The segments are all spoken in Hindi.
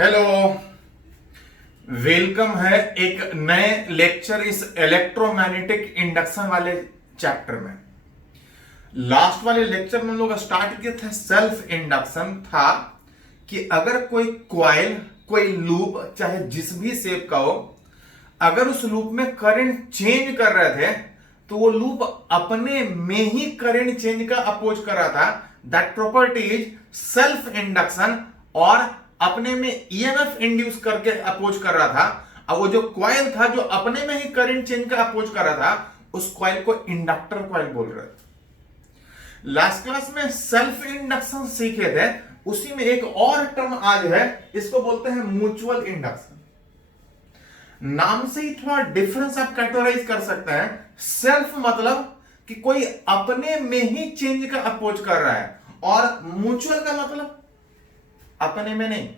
हेलो, वेलकम है एक नए लेक्चर इस इलेक्ट्रोमैग्नेटिक इंडक्शन वाले चैप्टर में। लास्ट वाले लेक्चर में हम लोग स्टार्ट किए थे सेल्फ इंडक्शन था कि अगर कोई कॉइल कोई लूप चाहे जिस भी शेप का हो, अगर उस लूप में करंट चेंज कर रहे थे तो वो लूप अपने में ही करंट चेंज का अपोज कर रहा था। That property is self induction, और अपने में ईएमएफ इंड्यूस करके अपोज कर रहा था। अब वो जो कॉइल था जो अपने में ही करंट चेंज का अपोज कर रहा था, उस कॉइल को इंडक्टर कॉइल बोल रहे थे। लास्ट क्लास में सेल्फ इंडक्शन सीखे थे, उसी में एक और टर्म आज है, इसको बोलते हैं म्यूचुअल इंडक्शन। नाम से ही थोड़ा डिफरेंस आप कैटेगराइज कर सकते हैं। सेल्फ मतलब कि कोई अपने में ही चेंज का अपोज कर रहा है, और म्यूचुअल का मतलब अपने में नहीं।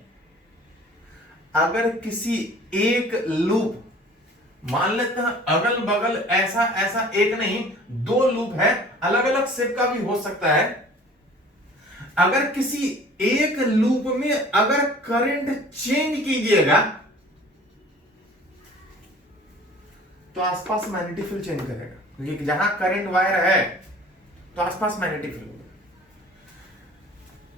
अगर किसी एक लूप, मान लेते हैं अगल बगल ऐसा ऐसा एक नहीं दो लूप है, अलग अलग शेप का भी हो सकता है। अगर किसी एक लूप में अगर करंट चेंज कीजिएगा तो आसपास मैग्नेटिक फील्ड चेंज करेगा, क्योंकि जहां करंट वायर है तो आसपास मैग्नेटिक फील्ड होगा।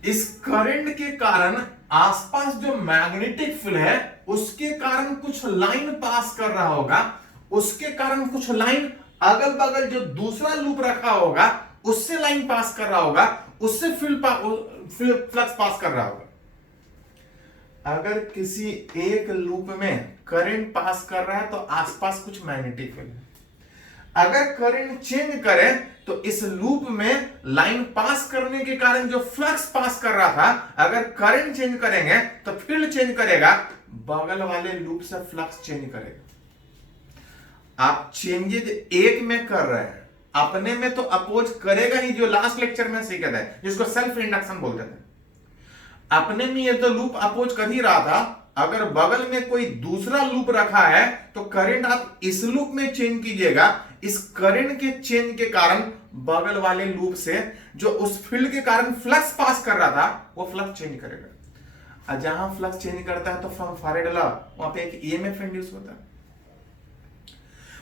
इस करंट के कारण आसपास जो मैग्नेटिक फील्ड है उसके कारण कुछ लाइन पास कर रहा होगा, उसके कारण कुछ लाइन अगल बगल जो दूसरा लूप रखा होगा उससे लाइन पास कर रहा होगा, उससे फ्लक्स पास कर रहा होगा। अगर किसी एक लूप में करंट पास कर रहा है तो आसपास कुछ मैग्नेटिक फील्ड है। अगर करंट चेंज करें तो इस लूप में लाइन पास करने के कारण जो फ्लक्स पास कर रहा था, अगर करंट चेंज करेंगे तो फील्ड चेंज करेगा, बगल वाले लूप से फ्लक्स चेंज करेगा। आप चेंजेज एक में कर रहे हैं, अपने में तो अपोज करेगा ही, जो लास्ट लेक्चर में सीखे थे जिसको सेल्फ इंडक्शन बोलते थे। अपने में ये तो लूप अपोज कर ही रहा था, अगर बगल में कोई दूसरा लूप रखा है तो करंट आप इस लूप में चेंज कीजिएगा, इस करंट के चेंज के कारण बगल वाले लूप से जो उस फील्ड के कारण फ्लक्स पास कर रहा था वो फ्लक्स चेंज करेगा। और जहां फ्लक्स चेंज करता है तो फ्रॉम फैराडे लॉ वहां पे एक ईएमएफ इंड्यूस होता है।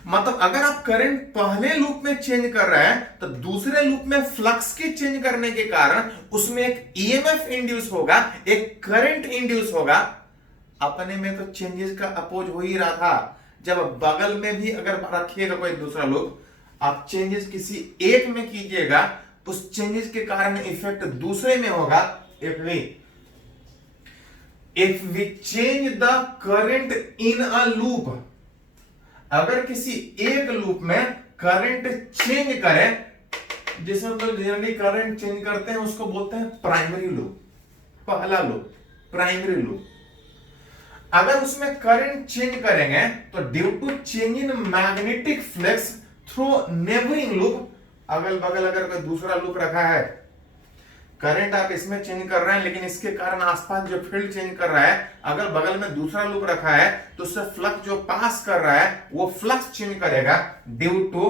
मतलब अगर आप करंट पहले लूप में चेंज कर रहे हैं तो दूसरे लूप में फ्लक्स के चेंज करने के कारण उसमें एक ईएमएफ इंड्यूस होगा, एक करंट इंड्यूस होगा। अपने में तो चेंजेस का अपोज हो ही रहा था, जब बगल में भी अगर रखिएगा कोई दूसरा लूप, आप चेंजेस किसी एक में कीजिएगा उस चेंजेस के कारण इफेक्ट दूसरे में होगा। If we change the current in a loop, अगर किसी एक लूप में करंट चेंज करें, जिसमें हम लोग जनरली करंट चेंज करते हैं उसको बोलते हैं प्राइमरी लूप, पहला लूप प्राइमरी लूप। अगर उसमें करंट चेंज करेंगे तो due to change in magnetic flux through neighbouring loop, अगल बगल अगर कोई दूसरा लूप रखा है, करंट आप इसमें चेंज कर रहे हैं लेकिन इसके कारण आसपास जो फील्ड चेंज कर रहा है, अगल बगल में दूसरा लूप रखा है तो उससे फ्लक्स जो पास कर रहा है वो फ्लक्स चेंज करेगा due to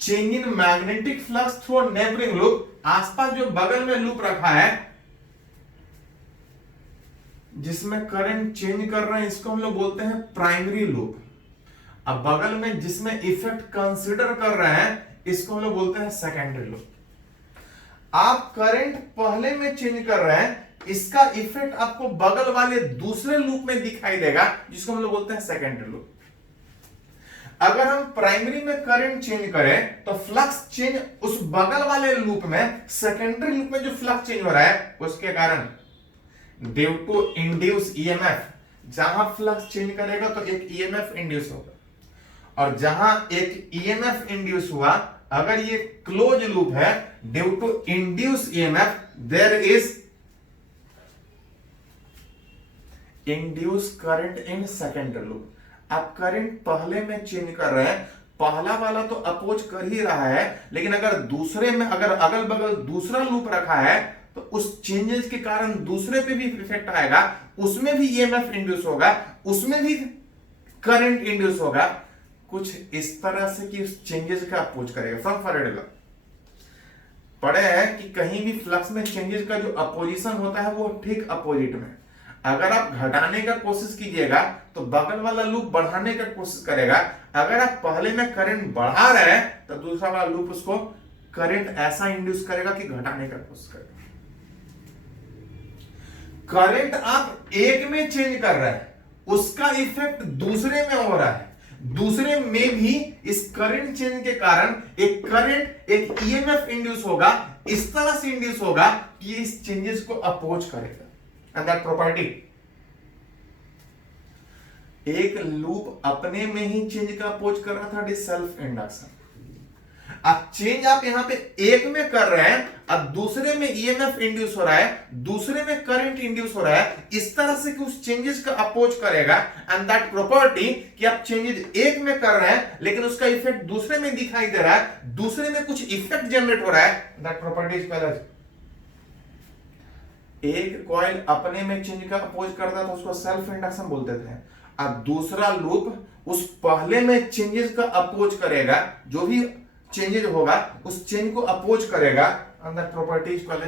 change in magnetic flux through neighbouring loop. आसपास जो बगल में लूप रखा है जिसमें करंट चेंज कर रहे हैं, इसको हम लोग बोलते हैं प्राइमरी लूप। अब बगल में जिसमें इफेक्ट कंसीडर कर रहे हैं इसको हम लोग बोलते हैं सेकेंडरी लूप। आप करंट पहले में चेंज कर रहे हैं, इसका इफेक्ट आपको बगल वाले दूसरे लूप में दिखाई देगा, जिसको हम लोग बोलते हैं सेकेंडरी लूप। अगर हम प्राइमरी में करंट चेंज करें तो फ्लक्स चेंज उस बगल वाले लूप में, सेकेंडरी लूप में जो फ्लक्स चेंज हो रहा है उसके कारण ड्यू टू इंड्यूस ईएमएफ, जहां फ्लक्स चेंज करेगा तो एक ईएमएफ इंड्यूस होगा, और जहां एक ईएमएफ इंड्यूस हुआ, अगर ये क्लोज लूप है, due to induce EMF there is induce current in secondary loop. आप करंट पहले में चेंज कर रहे हैं, पहला वाला तो अपोज कर ही रहा है, लेकिन अगर दूसरे में अगर अगल बगल दूसरा लूप रखा है तो उस चेंजेस के कारण दूसरे पे भी इफेक्ट आएगा, उसमें भी ईएमएफ इंड्यूस होगा, उसमें भी करंट इंड्यूस होगा, कुछ इस तरह से कि उस चेंजेस का अपोज करेगा। फ्रॉम फैराडे लॉ पढ़े हैं कि कहीं भी फ्लक्स में चेंजेस का जो अपोजिशन होता है वो ठीक अपोजिट में, अगर आप घटाने का कोशिश कीजिएगा तो बगल वाला लूप बढ़ाने का कोशिश करेगा। अगर आप पहले में करंट बढ़ा रहे हैं तो दूसरा वाला लूप उसको करंट ऐसा इंड्यूस करेगा कि घटाने का कोशिश करेगा। करंट आप एक में चेंज कर रहे हैं, उसका इफेक्ट दूसरे में हो रहा है, दूसरे में भी इस करंट चेंज के कारण एक करंट एक ईएमएफ इंड्यूस होगा, इस तरह से इंड्यूस होगा कि इस चेंजेस को अपोज करेगा। एंड दैट प्रॉपर्टी, एक लूप अपने में ही चेंज का अपोज कर रहा था, इट इज सेल्फ इंडक्शन। अब चेंज आप यहां पे एक में कर रहे हैं, अब दूसरे में ईएमएफ इंड्यूस हो रहा है, दूसरे में करंट इंड्यूस हो रहा है, इस तरह से कि उस चेंजेस का अपोज करेगा। एंड दैट प्रॉपर्टी कि आप चेंजेस एक में कर रहे हैं लेकिन उसका इफेक्ट दूसरे में दिखाई दे रहा है, दूसरे में कुछ इफेक्ट जनरेट हो रहा है, दैट प्रॉपर्टी इज कॉल्ड। एक कॉइल अपने में चेंज का अपोज करता था, उसको सेल्फ इंडक्शन बोलते थे। अब दूसरा लूप उस पहले में चेंजेस का अपोज करेगा, जो भी चेंजेस होगा उस चेंज को अपोज करेगा, and that property is called.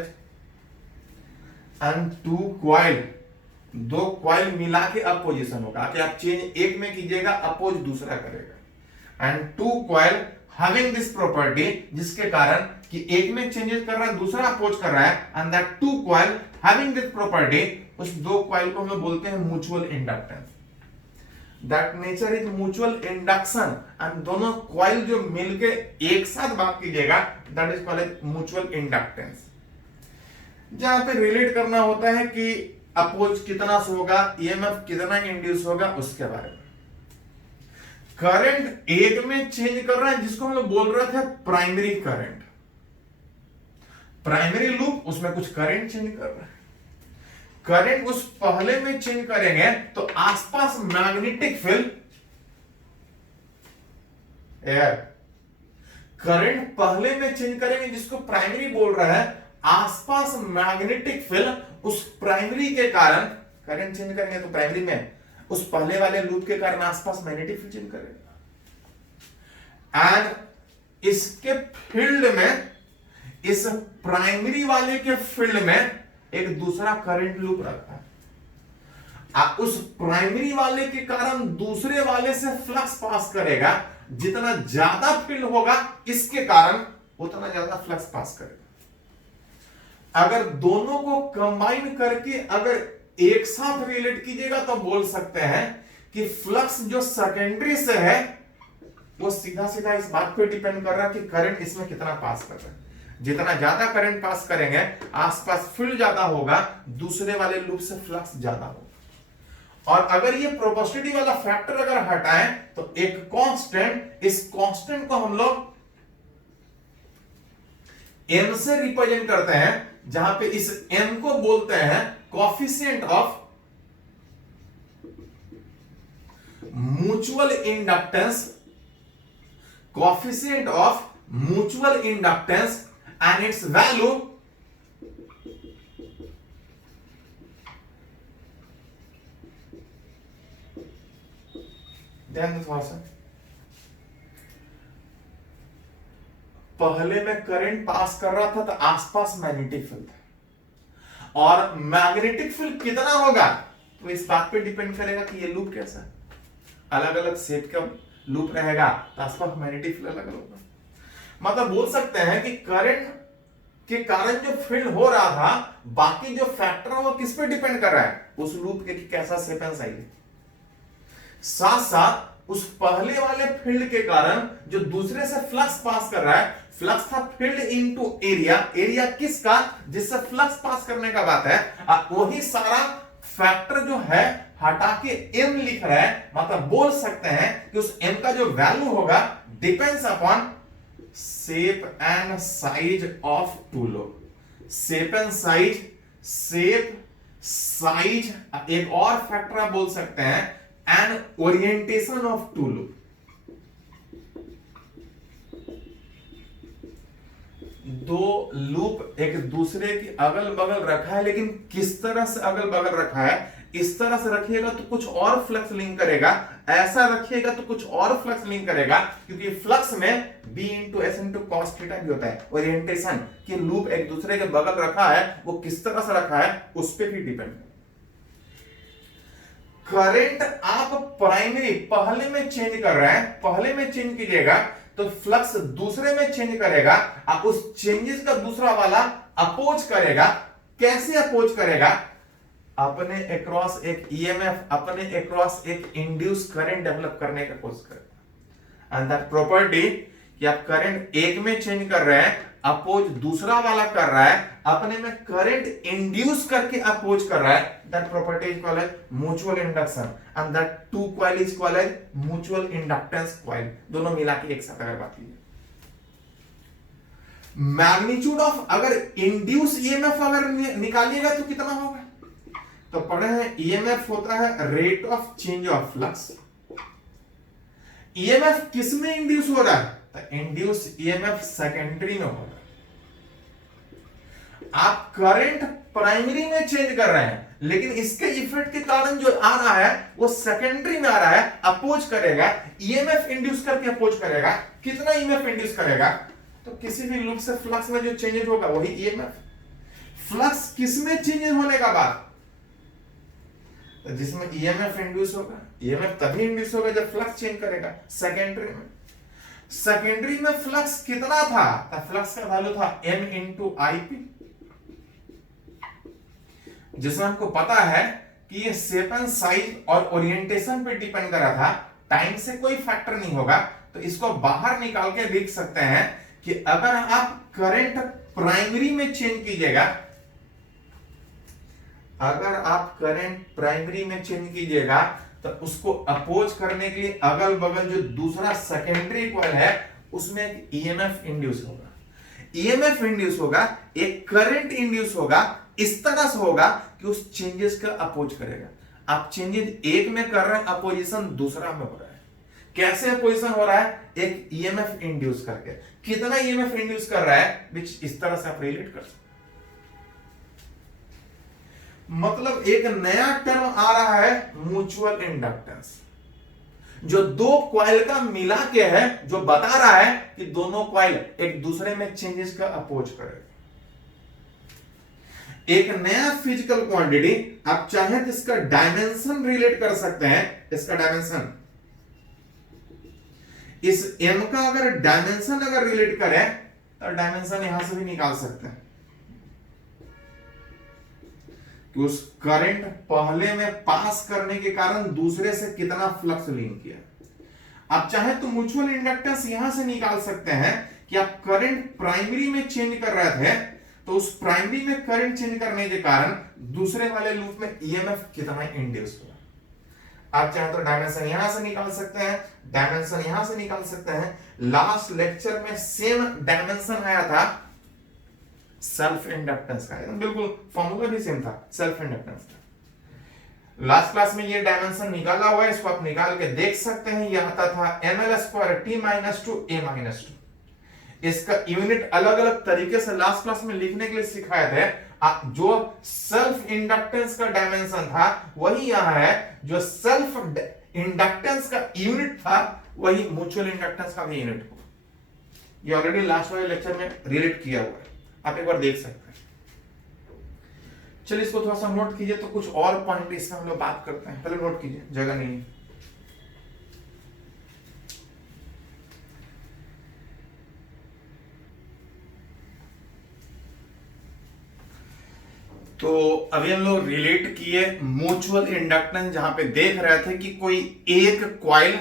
And two coil, दो कॉइल मिला के अपोजिशन होगा कि आप चेंज एक में कीजिएगा, अपोज दूसरा करेगा। And two coil having this property, जिसके कारण कि एक में चेंजेस कर रहा है, दूसरा अपोज कर रहा है, and that two coil having this property, उस दो कॉइल को हम लोग बोलते हैं mutual inductance. That nature is mutual induction. And दोनों कॉइल जो मिलके एक साथ बात कीजिएगा, that is called mutual inductance. जहां पे रिलेट करना होता है कि अपोज कितना होगा, ईएमएफ कितना इंड्यूस होगा, उसके बारे में। करंट एक में चेंज कर रहा है, जिसको हम लोग बोल रहे थे प्राइमरी करंट। प्राइमरी लूप, उसमें कुछ करंट चेंज कर रहा है, करंट उस पहले में चेंज करेंगे तो आसपास मैग्नेटिक फील्ड, एयर करंट पहले में चेंज करेंगे जिसको प्राइमरी बोल रहा है, आसपास मैग्नेटिक फील्ड उस प्राइमरी के कारण करंट चेंज करेंगे तो प्राइमरी में उस पहले वाले लूप के कारण आसपास मैग्नेटिक फील्ड चेंज करेगा। एंड इसके फील्ड में, इस प्राइमरी वाले के फील्ड में एक दूसरा करंट लूप रखा है। उस प्राइमरी वाले के कारण दूसरे वाले से फ्लक्स पास करेगा, जितना ज्यादा फील्ड होगा इसके कारण उतना ज्यादा फ्लक्स पास करेगा। अगर दोनों को कंबाइन करके अगर एक साथ रिलेट कीजिएगा तो बोल सकते हैं कि फ्लक्स जो सेकेंडरी से है वो सीधा सीधा इस बात पे डिपेंड कर रहा है कि करंट इसमें कितना पास कर रहा है। जितना ज्यादा करंट पास करेंगे, आसपास फील्ड ज्यादा होगा, दूसरे वाले लूप से फ्लक्स ज्यादा होगा। और अगर ये प्रोपोर्शनलिटी वाला फैक्टर अगर हटाएं तो एक कांस्टेंट, इस कांस्टेंट को हम लोग m से रिप्रेजेंट करते हैं, जहां पे इस m को बोलते हैं coefficient of mutual inductance, coefficient of mutual inductance, and its value then पहले में करंट पास कर रहा था तो आसपास मैग्नेटिक फील्ड था, और मैग्नेटिक फील्ड कितना होगा तो इस बात पे डिपेंड करेगा कि ये लूप कैसा है। अलग अलग शेप का लूप रहेगा तो आसपास मैग्नेटिक फील्ड अलग अलग होगा। मतलब बोल सकते हैं कि करंट के कारण जो फील्ड हो रहा था, बाकी जो फैक्टर है वो किस पे डिपेंड कर रहा है, उस लूप के कि कैसा शेप एंड साइज है। साथ साथ उस पहले वाले फील्ड के कारण जो दूसरे से फ्लक्स पास कर रहा है, फ्लक्स था फील्ड इनटू एरिया, एरिया किसका, जिससे फ्लक्स पास करने का बात है, वही सारा फैक्टर जो है हटा के m लिख रहा है। मतलब बोल सकते हैं कि उस m का जो वैल्यू होगा depends upon shape and size of two loop. Shape and size, shape size, एक और फैक्टर आप बोल सकते हैं and orientation of two loop. दो लूप एक दूसरे की अगल बगल रखा है, लेकिन किस तरह से अगल बगल रखा है, इस तरह से रखिएगा तो कुछ और फ्लक्स लिंक करेगा, ऐसा रखिएगा तो कुछ और फ्लक्स लिंक करेगा, क्योंकि फ्लक्स में b into S into cos theta भी होता है। ओरिएंटेशन कि लूप एक दूसरे के बगल रखा है, वो किस तरह से रखा है उस पर भी डिपेंड है। करंट आप प्राइमरी पहले में चेंज कर रहे हैं, पहले में चेंज कीजिएगा तो फ्लक्स दूसरे में चेंज करेगा, आप उस चेंजेस का दूसरा वाला अपोज करेगा। कैसे अपोज करेगा? अपने अक्रॉस एक ईएमएफ, अपने अक्रॉस एक इंड्यूस करंट डेवलप करने का कोशिश करेगा। एंड दैट प्रॉपर्टी कि आप करंट एक में चेंज कर रहे हैं, अपोज दूसरा वाला कर रहा है, अपने में करंट इंड्यूस करके अपोज कर रहा है, that property is called as mutual induction and that two coil is called as mutual inductance coil. दोनों मिला के एक साथ अगर बात कीजिए, मैग्नीट्यूड ऑफ अगर इंड्यूस ईएमएफ अगर निकालिएगा तो कितना होगा? तो पढ़े हैं ईएमएफ होता है rate of change of flux. EMF किस में इंड्यूस हो रहा है? तो इंड्यूस ईएमएफ सेकेंडरी में हो रहा है। आप करंट प्राइमरी में चेंज कर रहे हैं, लेकिन इसके इफेक्ट के कारण जो आ रहा है वो सेकेंडरी में आ रहा है, अपोज करेगा, ईएमएफ इंड्यूस करके अपोज करेगा। कितना ईएमएफ इंड्यूस करेगा? तो किसी भी लूप से फ्लक्स में जो चेंजेस होगा वही ईएमएफ। फ्लक्स किस में चेंजेस होने का बाद? तो जिसमें ईएमएफ इंड्यूस होगा। ईएमएफ तभी इंड्यूस होगा जब फ्लक्स चेंज करेगा, सेकेंडरी में। सेकेंडरी में फ्लक्स कितना था? तो फ्लक्स का वैल्यू था m इंटू IP, जिसमें हमको पता है कि ये शेप एंड साइज और ओरिएंटेशन पे डिपेंड कर रहा था, टाइम से कोई फैक्टर नहीं होगा। तो इसको बाहर निकाल के लिख सकते हैं कि अगर आप करंट प्राइमरी में चेंज कीजिएगा, अगर आप करंट प्राइमरी में चेंज कीजिएगा तो उसको अपोज करने के लिए अगल बगल जो दूसरा सेकेंडरी कॉइल है उसमें एक ईएमएफ इंड्यूस होगा। ईएमएफ इंड्यूस होगा, एक करंट इंड्यूस होगा, इस तरह से होगा कि उस चेंजेस का अपोज करेगा। आप चेंजेस एक में कर रहे हैं, अपोजिशन दूसरा में हो रहा है। कैसे अपोजिशन हो रहा है? एक ईएमएफ इंड्यूस करके। कितना ईएमएफ इंड्यूस कर रहा है, विच इस तरह से आप रिलेट कर सकते। मतलब एक नया टर्म आ रहा है म्यूचुअल इंडक्टेंस, जो दो कॉइल का मिला के है, जो बता रहा है कि दोनों कॉइल एक दूसरे में चेंजेस का अपोज करेगा। एक नया फिजिकल क्वांटिटी, आप चाहें तो इसका डायमेंशन रिलेट कर सकते हैं। इसका डायमेंशन, इस m का अगर डायमेंशन अगर रिलेट करें तो डायमेंशन यहां से भी निकाल सकते हैं कि उस करंट पहले में पास करने के कारण दूसरे से कितना फ्लक्स लिंक किया। आप चाहे तो म्यूचुअल इंडक्टेंस यहां से निकाल सकते हैं कि आप करंट प्राइमरी में चेंज कर रहे थे, तो उस प्राइमरी में करंट चेंज करने के कारण दूसरे वाले लूप में ईएमएफ कितना इंड्यूस हुआ। आप चाहे तो डायमेंशन यहां से निकाल सकते हैं, डायमेंशन यहां से निकाल सकते हैं। लास्ट लेक्चर में सेम डायमेंशन आया था सेल्फ इंडक्टेंस का, बिल्कुल फॉर्मूला भी सेम था, सेल्फ इंडक्टेंस का। लास्ट क्लास में ये डायमेंशन निकाला हुआ है, इसको आप निकाल के देख सकते हैं। ये आता था ml²t-2a-2। इसका यूनिट अलग अलग तरीके से लास्ट क्लास में लिखने के लिए सिखाए थे। जो सेल्फ इंडक्टेंस का डायमेंशन था वही यहां है, जो सेल्फ इंडक्टेंस का यूनिट था वही म्यूचुअल इंडक्टेंस का भी यूनिट हो। ये ऑलरेडी लास्ट वाले लेक्चर में रिलेट किया हुआ है, आप एक बार देख सकते हैं। चलिए इसको थोड़ा सा नोट कीजिए, तो कुछ और पॉइंट इसमें हम लोग बात करते हैं। पहले नोट कीजिए, जगह नहीं है। तो अभी हम लोग रिलेट किए म्यूचुअल इंडक्टेंस, जहां पे देख रहे थे कि कोई एक कॉइल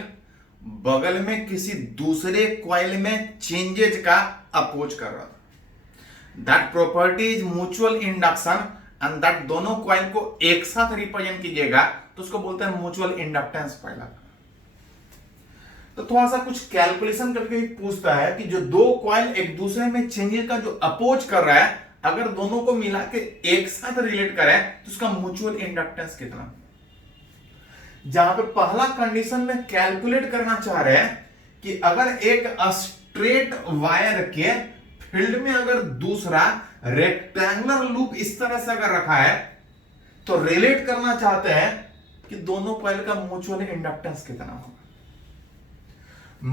बगल में किसी दूसरे कॉइल में चेंजेज का अपोज कर रहा था। That property is mutual induction and that दोनों कॉइल को एक साथ रिप्रेजेंट कीजिएगा तो उसको बोलते हैं म्यूचुअल इंडक्टेंस पहला। तो थोड़ा सा कुछ कैलकुलेशन करके ही पूछता है कि जो दो कॉइल एक दूसरे में चेंजेस का जो अपोज कर रहा है, अगर दोनों को मिला के एक साथ रिलेट करें तो उसका म्यूचुअल इंडक्टेंस कितना। जहां पे पहला कंडीशन में कैलकुलेट करना चाह रहे हैं कि अगर एक स्ट्रेट वायर के फील्ड में अगर दूसरा रेक्टेंगुलर लूप इस तरह से अगर रखा है, तो रिलेट करना चाहते हैं कि दोनों कॉइल का म्यूचुअल इंडक्टेंस कितना होगा।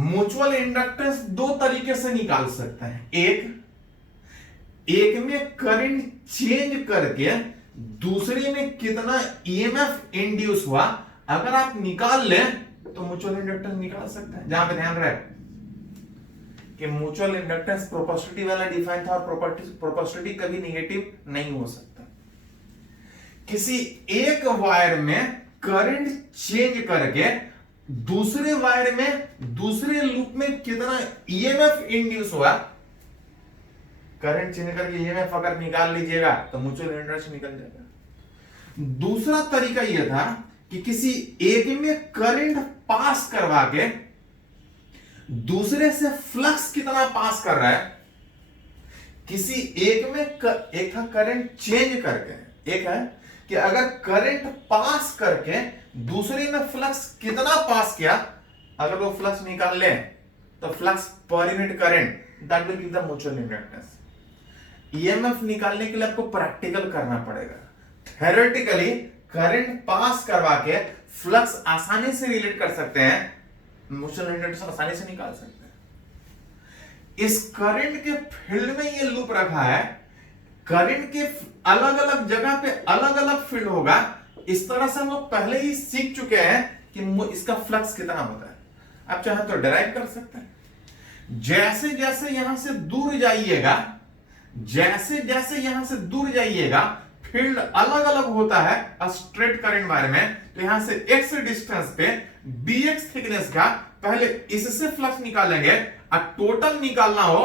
म्यूचुअल इंडक्टेंस दो तरीके से निकाल सकते हैं। एक में करंट चेंज करके दूसरे में कितना ईएमएफ इंड्यूस हुआ, अगर आप निकाल लें तो म्यूचुअल इंडक्टेंस निकाल सकते हैं। जहां पे ध्यान रहे कि म्यूचुअल इंडक्टेंस प्रोपोर्शनलिटी वाला डिफाइन था और प्रोपोर्शनलिटी कभी नेगेटिव नहीं हो सकता। किसी एक वायर में करंट चेंज करके दूसरे वायर में दूसरे लूप में कितना ईएमएफ इंड्यूस हुआ, करंट चेंज करके ईएमएफ अगर निकाल लीजिएगा तो म्यूचुअल इंडक्टेंस निकल जाएगा। दूसरा तरीका यह था कि किसी एक में करंट पास करवा के दूसरे से फ्लक्स कितना पास कर रहा है, किसी एक में एक था करंट चेंज करके, एक है कि अगर करंट पास करके दूसरे में फ्लक्स कितना पास किया, अगर वो फ्लक्स निकाल ले तो flux per unit current that will give the mutual inductance. EMF निकालने के लिए आपको प्रैक्टिकल करना पड़ेगा। थ्योरेटिकली करंट पास करवा के फ्लक्स आसानी से रिलेट कर सकते हैं, म्यूचुअल इंडक्टेंस आसानी से निकाल सकते हैं। इस करंट के फील्ड में ये लूप रखा है, करंट के अलग अलग जगह पे अलग अलग फील्ड होगा। इस तरह से हम लोग पहले ही सीख चुके हैं कि इसका फ्लक्स कितना होता है। आप चाहे तो डिराइव कर सकते हैं। जैसे जैसे यहां से दूर जाइएगा, जैसे जैसे यहां से दूर जाइएगा फील्ड अलग अलग होता है स्ट्रेट करंट वायर में। तो यहां से x डिस्टेंस पे bx थिकनेस का पहले इससे फ्लक्स निकालेंगे और टोटल निकालना हो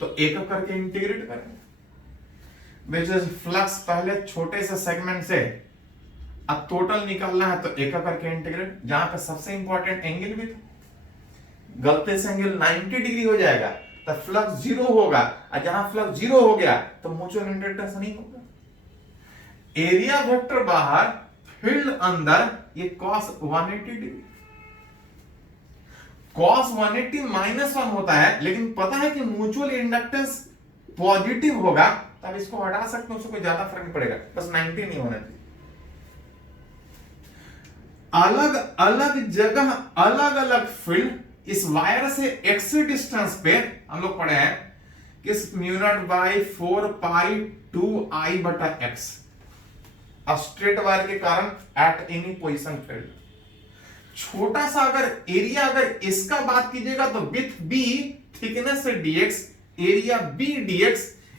तो एक करके इंटीग्रेट करेंगे। विच इज फ्लक्स पहले छोटे से सेगमेंट से अब टोटल निकालना है तो एक करके इंटीग्रेट। जहां पे सबसे इंपॉर्टेंट एंगल भी था, गलती से एंगल 90 डिग्री हो जाएगा तो फ्लक्स जीरो होगा, और जहां फ्लक्स जीरो हो गया तो म्यूचुअल इंडक्टेंस नहीं होगा। एरिया वेक्टर बाहर, फील्ड अंदर, ये cos 180 डिग्री, cos 180 -1 होता है, लेकिन पता है कि म्यूचुअल इंडक्टेंस पॉजिटिव होगा, तब इसको हटा सकते हैं, उससे कोई ज्यादा फर्क नहीं पड़ेगा, बस 90 नहीं होना चाहिए। अलग अलग जगह अलग अलग फील्ड, इस वायर से x डिस्टेंस पे हम लोग पढ़े हैं कि म्यू नॉट बाई 4 पाई 2 आई बटा x, स्ट्रेट वायर के कारण एट एनी पोजीशन फील्ड। छोटा सा अगर एरिया, अगर इसका बात कीजिएगा तो विथ b थिकनेस से dx, एरिया b dx,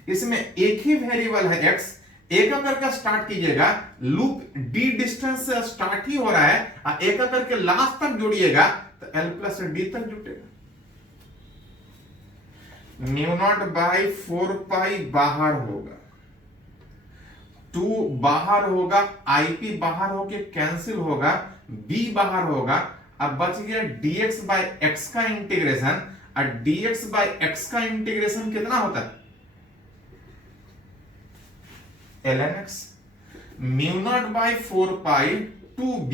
इसमें एक ही वेरिएबल है x। एक करके स्टार्ट कीजिएगा, लूप d डिस्टेंस से स्टार्ट ही हो रहा है, और एक करके लास्ट तक जोड़िएगा तो l प्लस डी तक जुटेगा। म्यू नॉट बाई 4 पाई बाहर होगा, 2 बाहर होगा, IP बाहर होके कैंसिल होगा, B बाहर होगा, अब बच गया dx बाई x का इंटीग्रेशन। और dx बाई x का इंटीग्रेशन कितना होता है, ln x। Mu naught by 4 pi 2b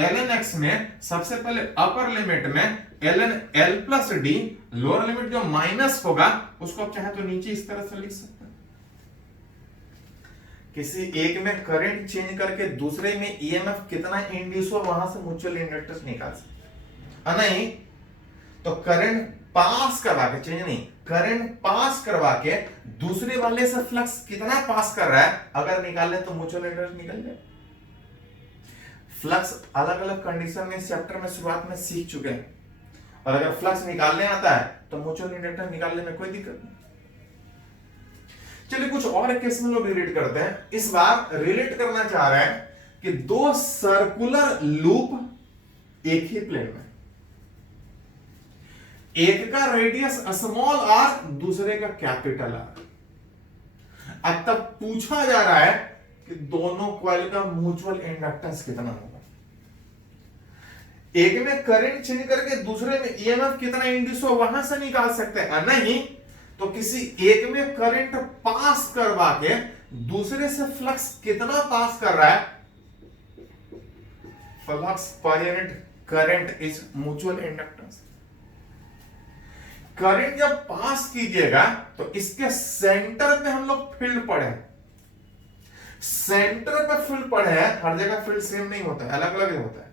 ln x में सबसे पहले अपर लिमिट में ln l plus D, lower limit जो माइनस होगा उसको आप चाहे तो नीचे इस तरह से लिख सकते हैं। किसी एक में करंट चेंज करके दूसरे में ईएमएफ कितना इंड्यूस हो, वहां से म्यूचुअल इंडक्टेंस निकाल सकते हैं। नहीं तो करंट पास करवा के, चेंज नहीं, करंट पास करवा के दूसरे वाले से फ्लक्स कितना पास कर रहा है अगर निकाले तो म्यूचुअल इंडक्टेंस निकल जाए। फ्लक्स अलग अलग कंडीशन में इस चैप्टर में शुरुआत में सीख चुके हैं, और अगर फ्लक्स निकालने आता है तो म्यूचुअल इंडक्टेंस निकालने में कोई दिक्कत नहीं। चलिए कुछ और केस में लोग रिलेट करते हैं। इस बार रिलेट करना चाह रहे हैं कि दो सर्कुलर लूप एक ही प्लेन में, एक का रेडियस स्मॉल आर, दूसरे का कैपिटल आर। अब तक पूछा जा रहा है कि दोनों कॉइल का म्यूचुअल इंडक्टेंस कितना होगा। एक में करंट चेंज करके दूसरे में ईएमएफ कितना इंड्यूस हो वहां से निकाल सकते हैं। नहीं तो किसी एक में करंट पास करवा के दूसरे से फ्लक्स कितना पास कर रहा है, flux per unit current is mutual inductance. Current जब पास कीजिएगा तो इसके सेंटर पे हम लोग फील्ड पढ़े, सेंटर पे फील्ड पढ़े हैं। हर जगह फील्ड सेम नहीं होता है, अलग अलग होता है,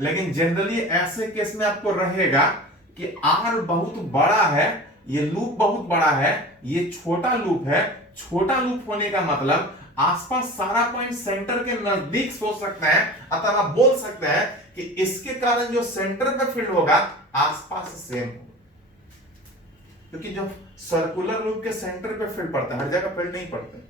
लेकिन जनरली ऐसे केस में आपको रहेगा कि आर बहुत बड़ा है, ये लूप बहुत बड़ा है, ये छोटा लूप है। छोटा लूप होने का मतलब आसपास सारा पॉइंट सेंटर के नजदीक सोच सकते हैं, अतः आप बोल सकते हैं कि इसके कारण जो सेंटर पे फील्ड होगा आसपास सेम होगा, क्योंकि जो सर्कुलर लूप के सेंटर पे फील्ड पड़ता है, हर जगह फील्ड नहीं पड़ते।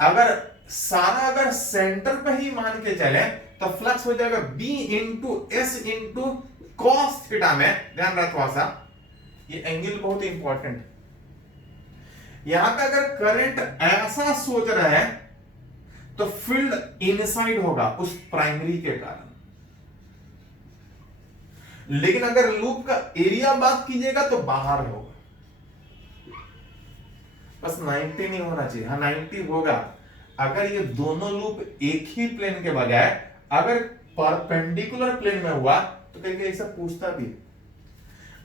अगर सेंटर पे ही मान के चले तो फ्लक्स हो जाएगा B into S into cos theta में। ध्यान रखो थोड़ा सा, ये एंगल बहुत इंपॉर्टेंट है। यहां पे अगर करंट ऐसा सोच रहे हैं तो फील्ड इनसाइड होगा उस प्राइमरी के कारण, लेकिन अगर लूप का एरिया बात कीजिएगा तो बाहर होगा। बस 90 नहीं होना चाहिए, हाँ 90 होगा। अगर ये दोनों लूप एक ही प्लेन के बजाय अगर परपेंडिकुलर प्लेन में हुआ तो कहीं ऐसा पूछता भी,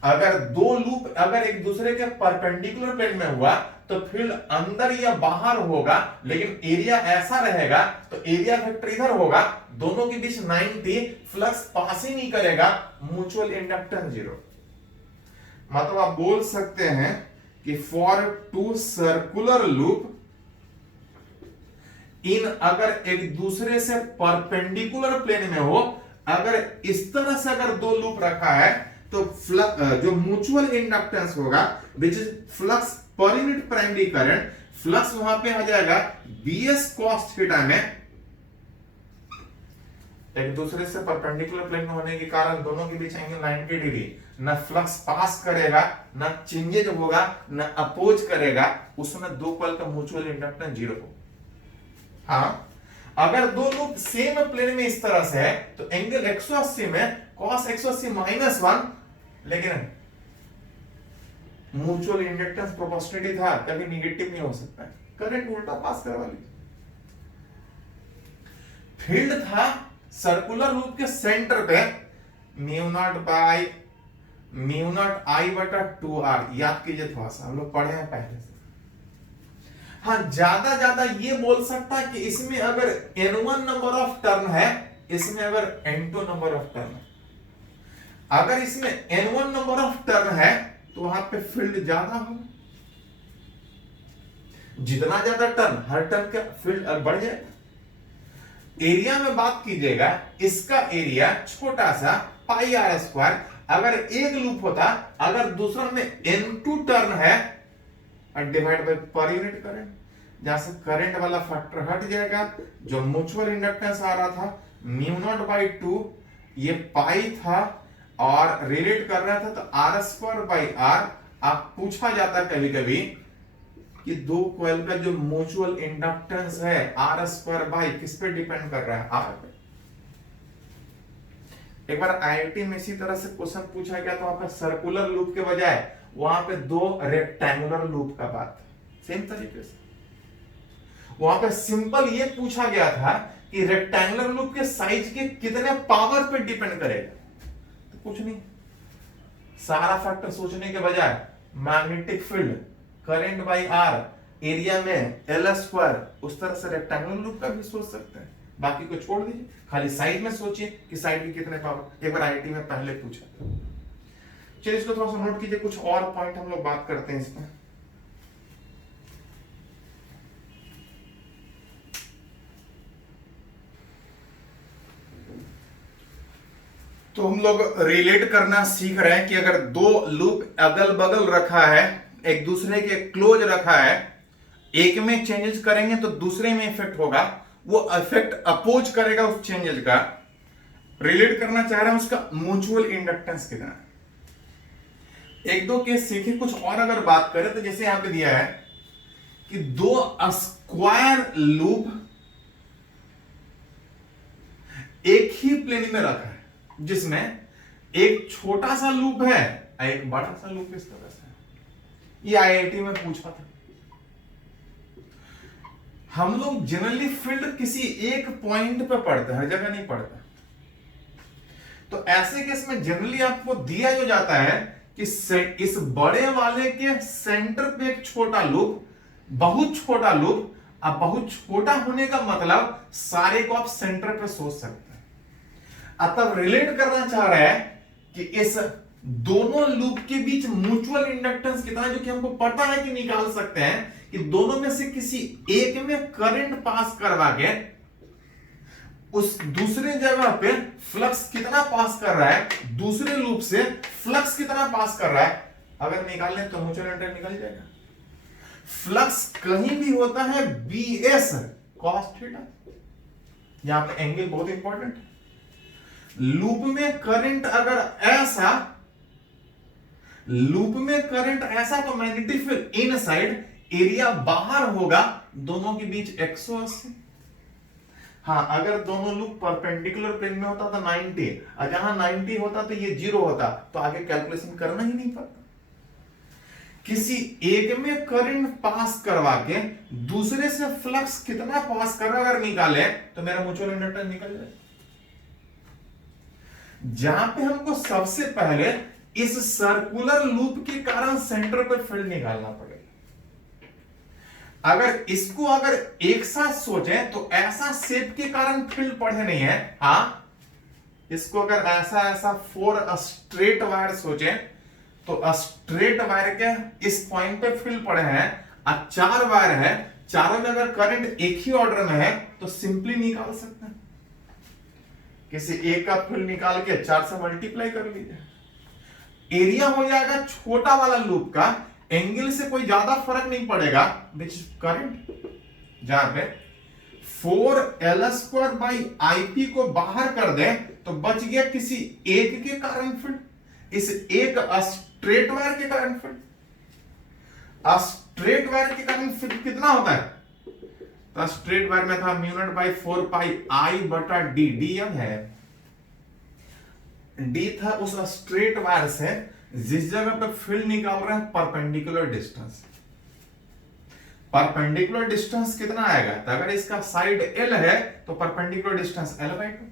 अगर दो लूप अगर एक दूसरे के परपेंडिकुलर प्लेन में हुआ तो फील्ड अंदर या बाहर होगा, लेकिन एरिया ऐसा रहेगा तो एरिया वेक्टर इधर होगा, दोनों के बीच 90, फ्लक्स पास ही नहीं करेगा, म्यूचुअल इंडक्टेंस 0। मतलब आप बोल सकते हैं कि for two circular loop in अगर एक दूसरे से परपेंडिकुलर प्लेन में हो, अगर इस तरह से अगर दो लूप रखा है तो जो म्यूचुअल इंडक्टेंस होगा which is flux per unit primary current, flux वहां पे आ जाएगा bs cos थीटा में। एक दूसरे से परपेंडिकुलर प्लेन में होने के कारण दोनों के बीच एंगल 90 डिग्री, न फ्लक्स पास करेगा, न चेंजेज होगा, न अपोज करेगा, उसमें दो कॉइल का म्यूचुअल इंडक्टेंस 0 हो। हाँ, अगर दो लूप सेम प्लेन में इस तरह से है तो एंगल 180 में cos 180 -1, लेकिन म्यूचुअल इंडक्टेंस प्रोपोर्शनलिटी था, कभी नेगेटिव नहीं हो सकता है। करंट उल्टा पास करवा लीजिए। फील्ड था सर्कुलर लूप के सेंटर पे म्यू नॉट आई बटा 2r, याद कीजिए थोड़ा सा, हम लोग पढ़े हैं पहले से। हाँ, ज्यादा ये बोल सकता है कि इसमें अगर n1 नंबर ऑफ टर्न है, इसमें अगर n2 नंबर ऑफ टर्न है। अगर इसमें n1 नंबर ऑफ टर्न है तो वहां पे फील्ड ज्यादा होगा, जितना ज्यादा टर्न, हर टर्न का फील्ड बढ़ जाएगा। एरिया में बात कीजिएगा, इसका एरिया छोटा सा पाई आर स्क्वायर, अगर एक लूप होता, अगर दूसरा में n2 टर्न है और divide by per unit current, जहां से करंट वाला फैक्टर हट जाएगा, जो म्यूचुअल इंडक्टेंस आ रहा था म्यू नॉट बाई 2, ये पाई था और रिलेट कर रहा था तो आर स्क्वायर बाई आर। आप पूछा जाता कभी कभी कि दो कॉइल का जो म्यूचुअल इंडक्टेंस है आर स्क्वायर बाई किस पे डिपेंड कर रहा है, आर पे। एक बार आईआईटी में इसी तरह से क्वेश्चन पूछा गया तो वहां पर सर्कुलर लूप के बजाय वहां पे दो रेक्टेंगुलर लूप का बात, सेम तरीके से वहां पे सिंपल ये पूछा गया था कि रेक्टेंगुलर लूप के साइज के कितने पावर पे डिपेंड करेगा, तो कुछ नहीं, सारा फैक्टर सोचने के बजाय magnetic field, current by R, area में एल स्क्वायर, उस तरह से रेक्टेंगुलर लूप का भी सोच सकते हैं। बाकी को छोड़ दीजिए, खाली साइड में सोचिए कि साइड के कितने पावर। एक बार आईआईटी में पहले पूछा था। चलिए इसको थोड़ा सा नोट कीजिए, कुछ और पॉइंट हम लोग बात करते हैं इसमें। तो हम लोग रिलेट करना सीख रहे हैं कि अगर दो लूप अगल बगल रखा है, एक दूसरे के क्लोज रखा है, एक में चेंजेस करेंगे तो दूसरे में इफेक्ट होगा, वो इफेक्ट अपोज करेगा उस चेंजेस का। रिलेट करना चाह रहे हैं उसका म्यूचुअल इंडक्टेंस कितना। एक दो केस सीखे, कुछ और अगर बात करें तो जैसे यहां पे दिया है कि दो स्क्वायर लूप एक ही प्लेन में रखा है, जिसमें एक छोटा सा लूप है, एक बड़ा सा लूप इस तरह से। ये आईआईटी में पूछा था। हम लोग जनरली फील्ड किसी एक पॉइंट पे पढ़ते हैं, हर जगह नहीं पढ़ते। तो ऐसे केस में जनरली आपको दिया जो जाता है कि इस बड़े वाले के सेंटर पे एक छोटा लूप, बहुत छोटा लूप। अब बहुत छोटा होने का मतलब सारे को आप सेंटर पे सोच सकते हैं। अब रिलेट करना चाह रहे हैं कि इस दोनों लूप के बीच म्यूचुअल इंडक्टेंस कितना है, जो कि हमको पता है कि निकाल सकते हैं कि दोनों में से किसी एक में करंट पास करवा के उस दूसरे जगह पे फ्लक्स कितना पास कर रहा है, दूसरे लूप से फ्लक्स कितना पास कर रहा है, अगर निकाल लें तो म्यूचुअल इंडक्टेंस निकल जाएगा। फ्लक्स कहीं भी होता है BS cos थीटा, यहां पे एंगल बहुत इंपॉर्टेंट है। लूप में करंट अगर ऐसा, लूप में करंट ऐसा तो मैग्नेटिक फील्ड इनसाइड, एरिया बाहर होगा, दोनों के बीच 180। हाँ, अगर दोनों लूप परपेंडिकुलर प्लेन में होता तो 90, और जहां 90 होता तो ये 0 होता, तो आगे कैलकुलेशन करना ही नहीं पड़ता। किसी एक में करंट पास करवा के दूसरे से फ्लक्स कितना पास कर रहा है अगर निकाले तो मेरा म्यूचुअल इंडक्टेंस निकल जाए। जहां पे हमको सबसे पहले इस सर्कुलर लूप के कारण सेंटर पर फील्ड निकालना पड़ेगा। अगर इसको अगर एक साथ सोचें तो ऐसा शेप के कारण फील्ड पढ़े नहीं है। हाँ, इसको अगर ऐसा ऐसा 4 स्ट्रेट वायर सोचें तो स्ट्रेट वायर के इस पॉइंट पे फील्ड पड़े हैं, और 4 वायर है, चारों में अगर करंट एक ही ऑर्डर में है तो सिंपली निकाल सकते हैं। किसी एक का फील्ड निकाल के 4 से मल्टीप्लाई कर लीजिए, एरिया हो जाएगा छोटा वाला लूप का, एंगल से कोई ज्यादा फर्क नहीं पड़ेगा, विच करंट, जहां पे 4L² को बाहर कर दें तो बच गया किसी एक के कारण फील्ड, इस एक स्ट्रेट वायर के कारण फील्ड। स्ट्रेट वायर के कारण फील्ड कितना होता है, तो स्ट्रेट वायर में था μ0/4πI/d, डी यंग है, डी था उस स्ट्रेट वायर से जिस जगह पे फील्ड निकाल रहे हैं परपेंडिकुलर डिस्टेंस। परपेंडिकुलर डिस्टेंस कितना आएगा, तो अगर इसका साइड L है तो परपेंडिकुलर डिस्टेंस L/2।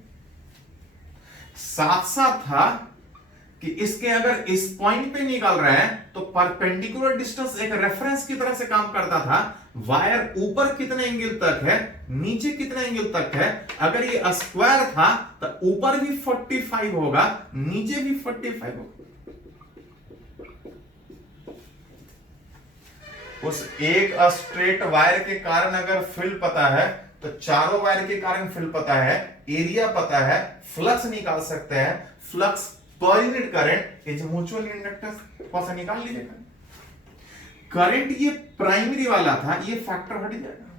साथ साथ था कि इसके अगर इस पॉइंट पे निकाल रहे हैं तो परपेंडिकुलर डिस्टेंस एक रेफरेंस की तरह से काम करता था। वायर ऊपर कितने एंगल तक है, नीचे कितने एंगल तक है, अगर ये स्क्वायर था तो ऊपर भी 45 होगा, नीचे भी 45 होगा। उस एक स्ट्रेट वायर के कारण अगर फील्ड पता है तो चारों वायर के कारण फील्ड पता है, एरिया पता है, फ्लक्स निकाल सकते हैं। Flux per unit current is mutual inductance, कौन निकाल लीजिएगा। करंट ये प्राइमरी वाला था, ये फैक्टर हट जाएगा।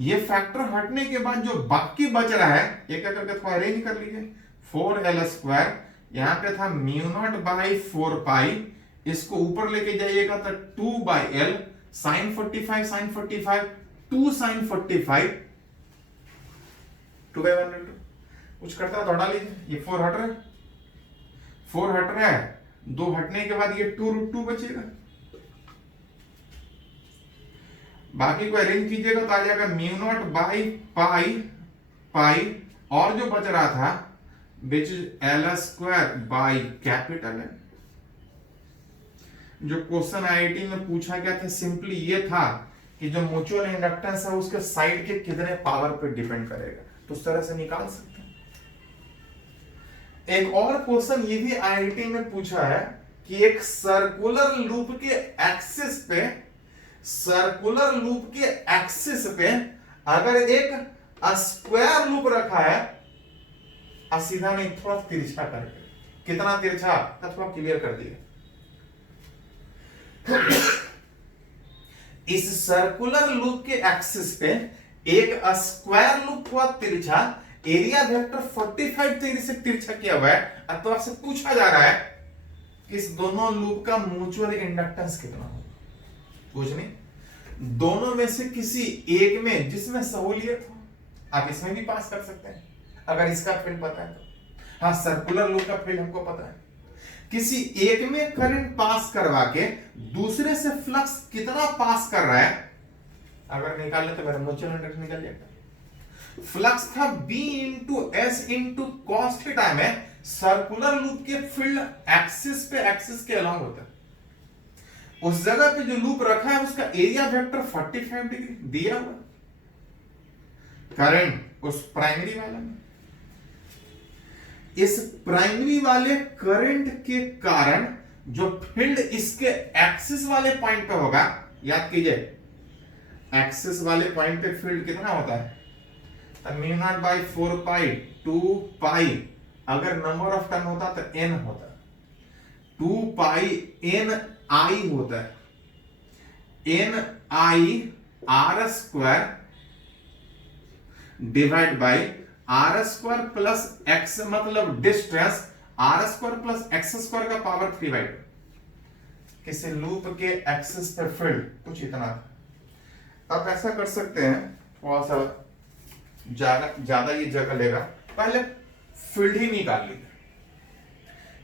ये फैक्टर हटने के बाद जो बाकी बच रहा है एक करके थोड़ा अरेंज कर लीजिए। 4L², यहां पे था μ0/4π, इसको ऊपर लेके जाइएगा तो 2/L, sin 45 sin 45 2 sin 45 2/1 कुछ करता है तो हटा लीजिए। ये 4 हट रहा है, 4 हट रहा है, 2 हटने के बाद ये 2√2 बचेगा। बाकी को अरेंज कीजिएगा तो आ जाएगा μ0/π, और जो बच रहा था विच इज L²/कैपिटल है। जो क्वेश्चन आईआईटी में पूछा गया था सिंपली ये था कि जो म्यूचुअल इंडक्टेंस है उसके साइड के कितने पावर पे डिपेंड करेगा, तो उस तरह से निकाल सकते हैं। एक और क्वेश्चन ये भी आईआईटी में पूछा है कि एक सर्कुलर लूप के एक्सिस पे, सर्कुलर लूप के एक्सिस पे अगर एक स्क्वायर लूप रखा है, सीधा नहीं थोड़ा तिरछा करके, कितना तिरछा थोड़ा क्लियर कर दिए। इस सर्कुलर लूप के एक्सिस पे एक स्क्वायर लूप हुआ तिरछा, एरिया वेक्टर 45 डिग्री से तिरछा किया हुआ है, तो आपसे पूछा जा रहा है कि इस दोनों लूप का म्यूचुअल इंडक्टेंस कितना होगा। कुछ नहीं, दोनों में से किसी एक में जिसमें सहूलियत हो, आप इसमें भी पास कर सकते हैं अगर इसका फील्ड पता है तो। हाँ, सर्कुलर लूप का फील्ड हमको पता है। किसी एक में करंट पास करवा के दूसरे से फ्लक्स कितना पास कर रहा है अगर निकाल ले तो मेरा म्यूचुअल इंडक्टेंस निकल जाएगा। फ्लक्स था B × S × cos थीटा में, सर्कुलर लूप के फील्ड एक्सिस पे, एक्सिस के अलोंग होता है। उस जगह पे जो लूप रखा है उसका एरिया वेक्टर 45 डिग्री दिया हुआ, करंट उस प्राइमरी वाला में। इस प्राइमरी वाले करंट के कारण जो फील्ड इसके एक्सिस वाले पॉइंट पे होगा, याद कीजिए एक्सिस वाले पॉइंट पे फील्ड कितना होता है, म्यू नॉट बाई 4 पाई 2 पाई, अगर नंबर ऑफ टर्न होता तो n होता, 2 पाई n i होता है, n i r square divide by R square plus x, मतलब distance R square plus x square का पावर 3/2। किसी लूप के एक्सिस पर फील्ड कुछ इतना था। आप ऐसा कर सकते हैं, थोड़ा सा ज्यादा ये जगह लेगा, पहले फील्ड ही निकाल लीजिए।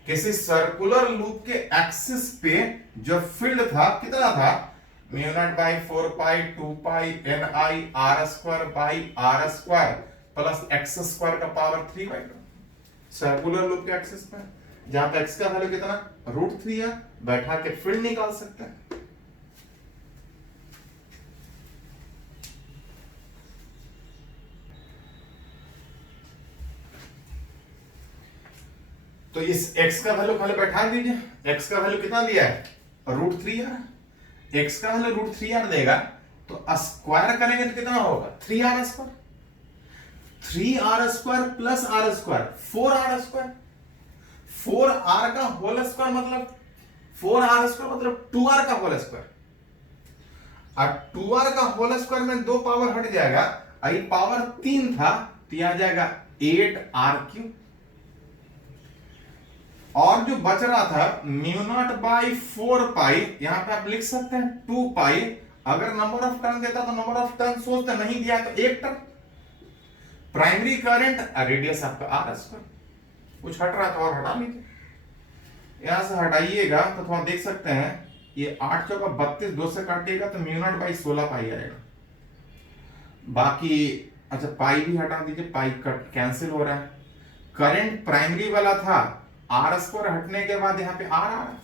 किसी सर्कुलर लूप के एक्सिस पे जो फील्ड था कितना था, mu naught by 4 pi 2 pi N I R square by R square plus x square का पावर 3/2। सर्कुलर लूप के एक्सिस पे जहां पे एक्स का वैल्यू कितना √3 है, बैठा के फील्ड निकाल सकते हैं। तो इस x का वैल्यू पहले बैठा दीजिए, x का वैल्यू कितना दिया है √3r, x का वैल्यू √3r देगा तो स्क्वायर करेंगे तो कितना होगा 3r square, 3r square plus r square 4r square, 4r का होल स्क्वायर मतलब 4r स्क्वायर मतलब 2r का होल स्क्वायर, और 2r का होल स्क्वायर में 2 पावर हट जाएगा, आई पावर 3 था तो यह आ जाएगा 8r3, और जो बच रहा था म्यू नॉट बाई 4 पाई, यहां पे आप लिख सकते हैं 2 पाई, अगर नंबर ऑफ टर्न देता तो नंबर ऑफ टर्न सोचते, नहीं दिया तो 1 टर्न। प्राइमरी करंट रेडियस आपका आर स्क्वायर, कुछ हट रहा था और हटा लीजिए, यहां से हटाइएगा तो थोड़ा देख सकते हैं ये 8 चौका 32, 2 से काटिएगा तो म्यू नॉट बाई 16 पाई आएगा। बाकी अच्छा पाई भी हटा दीजिए, पाई कट कैंसिल हो रहा है। करंट प्राइमरी वाला था, आर स्क्वायर हटने के बाद यहां पे आर आ रहा है।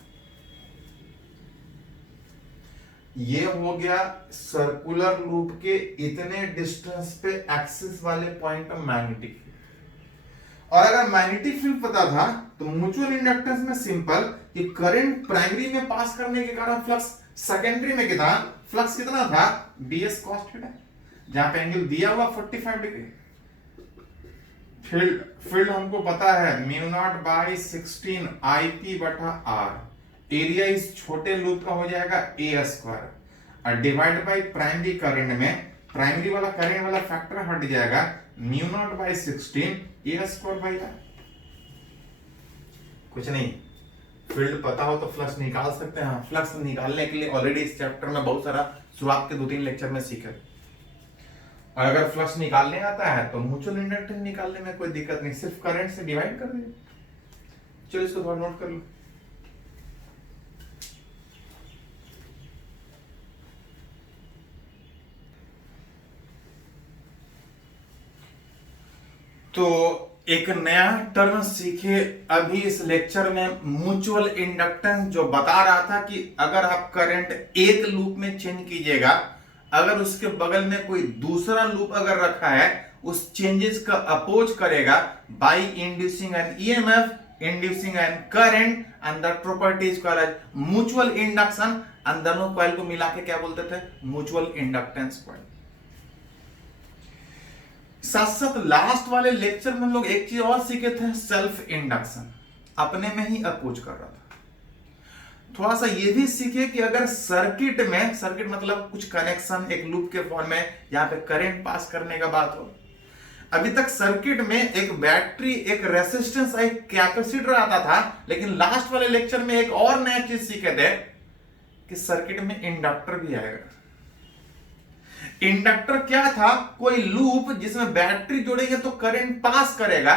ये हो गया सर्कुलर लूप के इतने डिस्टेंस पे एक्सिस वाले पॉइंट पे मैग्नेटिक फील्ड। और अगर मैग्नेटिक फील्ड पता था तो म्यूचुअल इंडक्टेंस में सिंपल कि करंट प्राइमरी में पास करने के कारण फ्लक्स सेकेंडरी में कितना फ्लक्स कितना था bs cos थीटा, जहां पे एंगल दिया हुआ 45 डिग्री। फील्ड हमको पता है म्यू नॉट बाई 16 IP बटा r, एरिया इस छोटे लूप का हो जाएगा a स्क्वायर, और डिवाइड बाई प्राइमरी करंट में प्राइमरी वाला करंट वाला फैक्टर हट जाएगा, mu naught by 16 a square by r। कुछ नहीं, फील्ड पता हो तो फ्लक्स निकाल सकते हैं। फ्लक्स निकालने के लिए ऑलरेडी इस चैप्टर में बहुत सारा शुरुआत के 2-3 लेक्चर में सीखे, और अगर फ्लक्स निकालने आता है तो म्यूचुअल इंडक्टेंस निकालने में कोई दिक्कत नहीं, सिर्फ करंट से डिवाइड कर दीजिए। चलो इसको थोड़ा नोट कर लो। तो एक नया टर्म सीखे अभी इस लेक्चर में, म्यूचुअल इंडक्टेंस, जो बता रहा था कि अगर आप करंट एक लूप में चेंज कीजिएगा, अगर उसके बगल में कोई दूसरा लूप अगर रखा है उस चेंजेस का अपोज करेगा by inducing an EMF, inducing an current, and that property is called as mutual induction. And दोनों कॉइल को मिला के क्या बोलते थे, म्यूचुअल इंडक्टेंस कॉइल। साथ साथ लास्ट वाले लेक्चर में हम लोग एक चीज और सीखे थे, सेल्फ इंडक्शन, अपने में ही अपोज कर रहा था। थोड़ा सा ये भी सीखे कि अगर सर्किट में, सर्किट मतलब कुछ कनेक्शन एक लूप के फॉर्म में यहां पे करंट पास करने का बात हो, अभी तक सर्किट में एक बैटरी, एक रेसिस्टेंस, एक कैपेसिटर आता था, लेकिन लास्ट वाले लेक्चर में एक और नया चीज सीखे थे कि सर्किट में इंडक्टर भी आएगा। इंडक्टर क्या था, कोई लूप जिसमें बैटरी जोड़ेंगे तो करंट पास करेगा,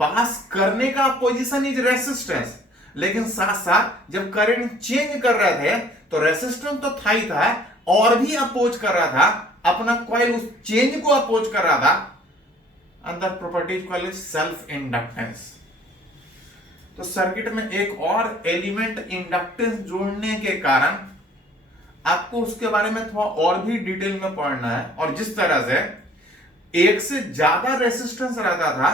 पास करने का पोजीशन इज रेसिस्टेंस, लेकिन साथ साथ जब करंट चेंज कर रहे थे तो रेसिस्टेंस तो था ही था, और भी अपोज कर रहा था, अपना कॉइल उस चेंज को अपोज कर रहा था। अंदर प्रॉपर्टी कॉल्ड सेल्फ इंडक्टेंस। तो सर्किट में एक और एलिमेंट इंडक्टेंस जोड़ने के कारण आपको उसके बारे में थोड़ा और भी डिटेल में पढ़ना है। और जिस तरह से एक से ज्यादा रेसिस्टेंस रहता था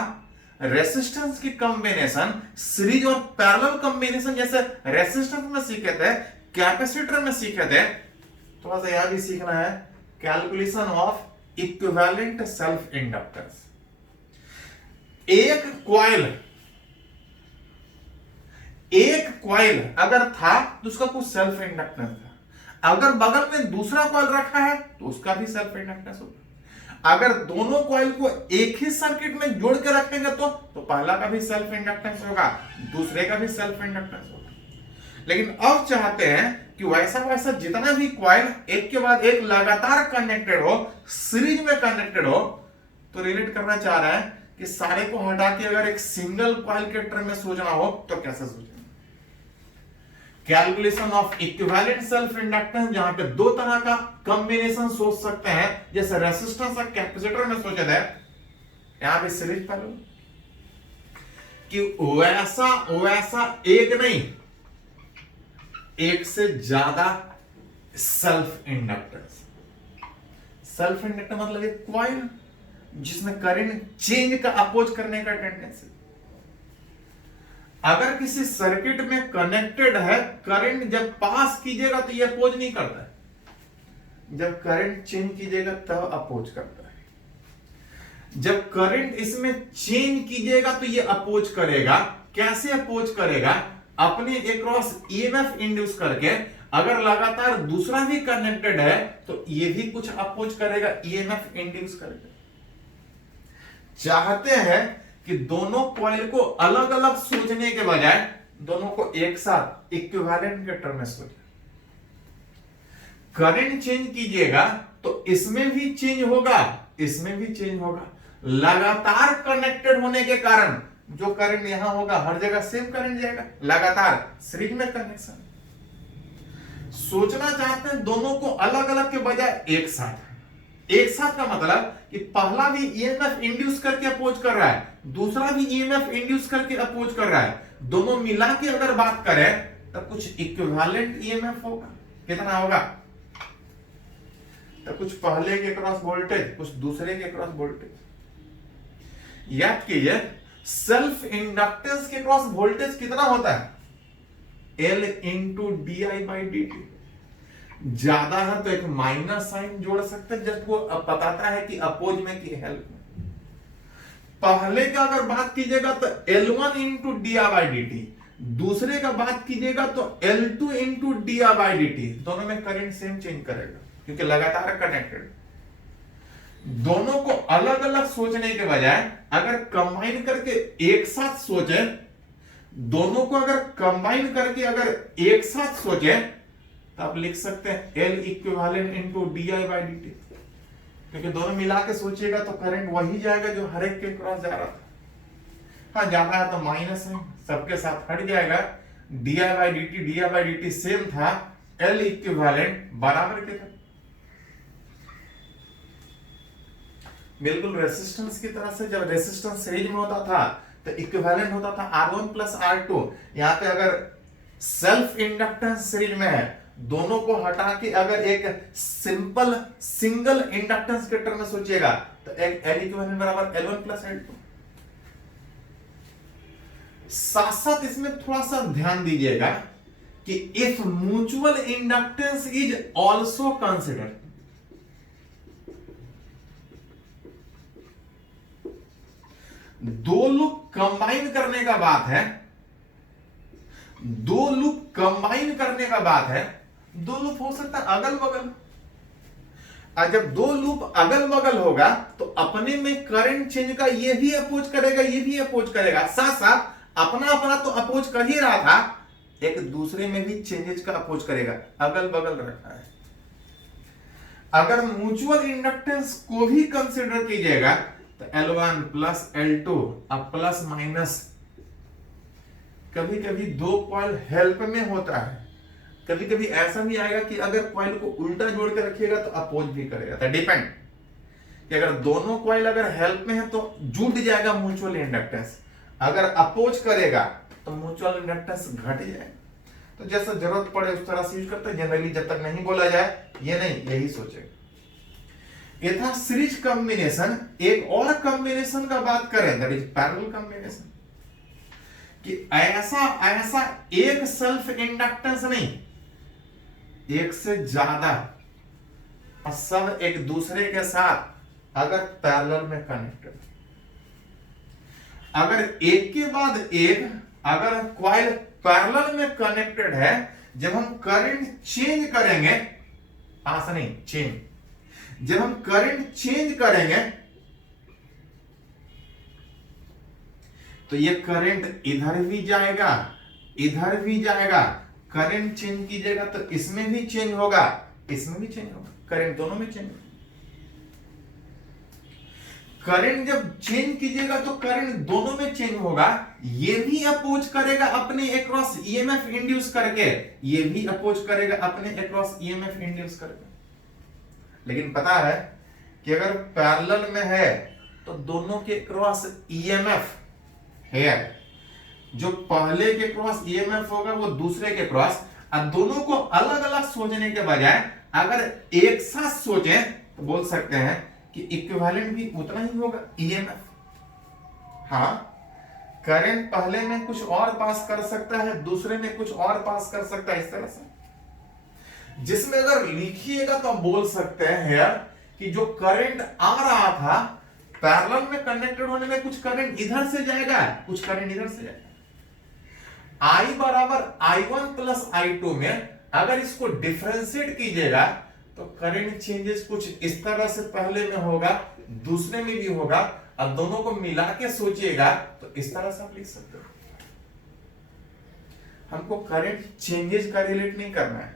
रेसिस्टेंस की कॉम्बिनेशन सीरीज और पैरेलल कॉम्बिनेशन जैसे रेसिस्टेंस में सीखे थे, कैपेसिटर में सीखे थे, थोड़ा सा यहां भी सीखना है, calculation of equivalent self inductance. एक कॉइल अगर था तो उसका कुछ सेल्फ इंडक्टेंस था, अगर बगल में दूसरा कॉइल रखा है तो उसका भी सेल्फ इंडक्टेंस होगा। अगर दोनों कॉइल को एक ही सर्किट में जोड़ के रखेंगे तो पहला का भी सेल्फ इंडक्टेंस होगा, दूसरे का भी सेल्फ इंडक्टेंस होगा। लेकिन अब चाहते हैं कि वैसा जितना भी कॉइल एक के बाद एक लगातार कनेक्टेड हो, सीरीज में कनेक्टेड हो, तो रिलेट करना चाह रहा है कि सारे को हटा के अगर एक सिंगल कॉइल के टर्म में सोचना हो तो कैसे सोचेंगे। Calculation of equivalent self inductance, जहां पे दो तरह का कॉम्बिनेशन सोच सकते हैं, जैसे रेसिस्टेंस और कैपेसिटर में सोचे थे, यहां पे सीरीज पर कि वैसा एक नहीं, एक से ज्यादा सेल्फ इंडक्टेंस। सेल्फ इंडक्टेंस मतलब एक कॉइल जिसमें करंट चेंज का अपोज करने का टेंडेंसी। अगर किसी सर्किट में कनेक्टेड है, करंट जब पास कीजिएगा तो ये अपोज नहीं करता है, जब करंट चेंज कीजिएगा तब अपोज करता है। जब करंट इसमें चेंज कीजिएगा तो ये अपोज करेगा। कैसे अपोज करेगा? अपने अक्रॉस ईएमएफ इंड्यूस करके। अगर लगातार दूसरा भी कनेक्टेड है तो ये भी कुछ अपोज करेगा, ईएमएफ इंड्यूस करके। चाहते हैं कि दोनों कॉइल को अलग अलग सोचने के बजाय दोनों को एक साथ इक्विवेलेंट के टर्म में सोचें। करंट चेंज कीजिएगा तो इसमें भी चेंज होगा, इसमें भी चेंज होगा। लगातार कनेक्टेड होने के कारण जो करंट यहां होगा हर जगह सेम करंट जाएगा, लगातार सीरीज में कनेक्शन। सोचना चाहते हैं दोनों को अलग अलग के बजाय एक साथ। एक साथ का मतलब कि पहला भी ईएमएफ इंड्यूस करके अपोज कर रहा है, दूसरा भी ईएमएफ इंड्यूस करके अपोज कर रहा है। दोनों मिला के अगर बात करें तो कुछ इक्विवेलेंट ईएमएफ होगा। कितना होगा? तो कुछ पहले के क्रॉस वोल्टेज, कुछ दूसरे के क्रॉस वोल्टेज। याद कीजिए, सेल्फ इंडक्टेंस के क्रॉस वोल्टेज कितना होता है? L into D I by D T. ज्यादा है तो एक माइनस साइन जोड़ सकते हैं, जब वो बताता है कि अपोज में की हेल्प में। पहले का अगर बात कीजिएगा तो L1 into D I by D T, दूसरे का बात कीजिएगा तो L2 into D I by D T. दोनों में करंट सेम चेंज करेगा क्योंकि लगातार कनेक्टेड। दोनों को अलग अलग सोचने के बजाय अगर कंबाइन करके एक साथ सोचे, दोनों को अगर कंबाइन करके अगर एक साथ सोचे तो आप लिख सकते हैं L equivalent into D I by D T, क्योंकि दोनों मिला के सोचिएगा तो करंट वही जाएगा जो हर एक के क्रॉस जा रहा था। हाँ, जाना है तो माइनस है, सबके साथ हट जाएगा। D I by D T same था, L इक्विवेलेंट बराबर के था। बिल्कुल रेसिस्टेंस की तरह से, जब रेसिस्टेंस सीरीज में होता था तो इक्विवेलेंट होता था R1 प्लस R2। यहां पे अगर सेल्फ इंडक्टेंस सीरीज में है, दोनों को हटा के अगर एक सिंपल सिंगल इंडक्टेंस के टर्म में सोचिएगा तो एक L इक्विवेलेंट बराबर L1 प्लस L2। साथ साथ इसमें थोड़ा सा ध्यान दीजिएगा कि if mutual inductance is also considered, दो लूप कंबाइन करने का बात है, दो लूप कंबाइन करने का बात है। दो लूप हो सकता है अगल बगल, और जब दो लूप अगल बगल होगा तो अपने में करंट चेंज का ये भी अपोज करेगा, ये भी अपोज करेगा, साथ साथ अपना अपना तो अपोज कर ही रहा था, एक दूसरे में भी चेंजेस का अपोज करेगा, अगल बगल रखा है। अगर म्यूचुअल इंडक्टेंस को भी कंसिडर कीजिएगा तो L1 प्लस L2 अब प्लस माइनस, कभी कभी दो कॉइल हेल्प में होता है, कभी कभी ऐसा भी आएगा कि अगर कॉइल को उल्टा जोड़ के रखिएगा तो अपोज भी करेगा। तो डिपेंड कि अगर दोनों कॉइल अगर हेल्प में है तो जुड़ जाएगा म्यूचुअल इंडक्टेंस, अगर अपोज करेगा तो म्यूचुअल इंडक्टेंस घट जाएगा। तो जैसा जरूरत पड़े उस तरह से यूज करते हैं। जनरली जब तक नहीं बोला जाए ये नहीं, यही सोचेगा। ये था सीरीज कॉम्बिनेशन। एक और कॉम्बिनेशन का बात करें, दैट इज पैरेलल कॉम्बिनेशन, कि ऐसा ऐसा एक सेल्फ इंडक्टेंस नहीं, एक से ज्यादा और सब एक दूसरे के साथ अगर पैरेलल में कनेक्टेड, अगर एक के बाद एक अगर कॉइल पैरेलल में कनेक्टेड है, जब हम करंट चेंज करेंगे, ऐसा नहीं चेंज, जब हम करंट चेंज करेंगे तो ये करंट इधर भी जाएगा, इधर भी जाएगा। करंट चेंज कीजिएगा तो इसमें भी चेंज होगा, इसमें भी चेंज होगा, करंट दोनों में चेंज होगा। करंट जब चेंज कीजिएगा तो करंट दोनों में चेंज होगा। ये भी अपोज करेगा अपने अक्रॉस ईएमएफ इंड्यूस करके, ये भी अपोज करेगा अपने अक्रॉस ईएमएफ इंड्यूस करके। लेकिन पता है कि अगर पैरेलल में है तो दोनों के क्रॉस ईएमएफ है, जो पहले के क्रॉस ईएमएफ होगा वो दूसरे के क्रॉस, और दोनों को अलग अलग सोचने के बजाय अगर एक साथ सोचें तो बोल सकते हैं कि इक्विवेलेंट भी उतना ही होगा ईएमएफ। हाँ, करंट पहले में कुछ और पास कर सकता है, दूसरे में कुछ और पास कर सकता है, इस तरह से। जिसमें अगर लिखिएगा तो आप बोल सकते हैं यार कि जो करंट आ रहा था पैरेलल में कनेक्टेड होने में कुछ करंट इधर से जाएगा, कुछ करंट इधर से जाएगा। I बराबर I1 प्लस I2 में अगर इसको डिफरेंशिएट कीजिएगा तो करंट चेंजेस कुछ इस तरह से पहले में होगा, दूसरे में भी होगा, अब दोनों को मिला के सोचिएगा तो इस तरह से आप लिख सकते हो। हमको करंट चेंजेस का रिलेट नहीं करना है,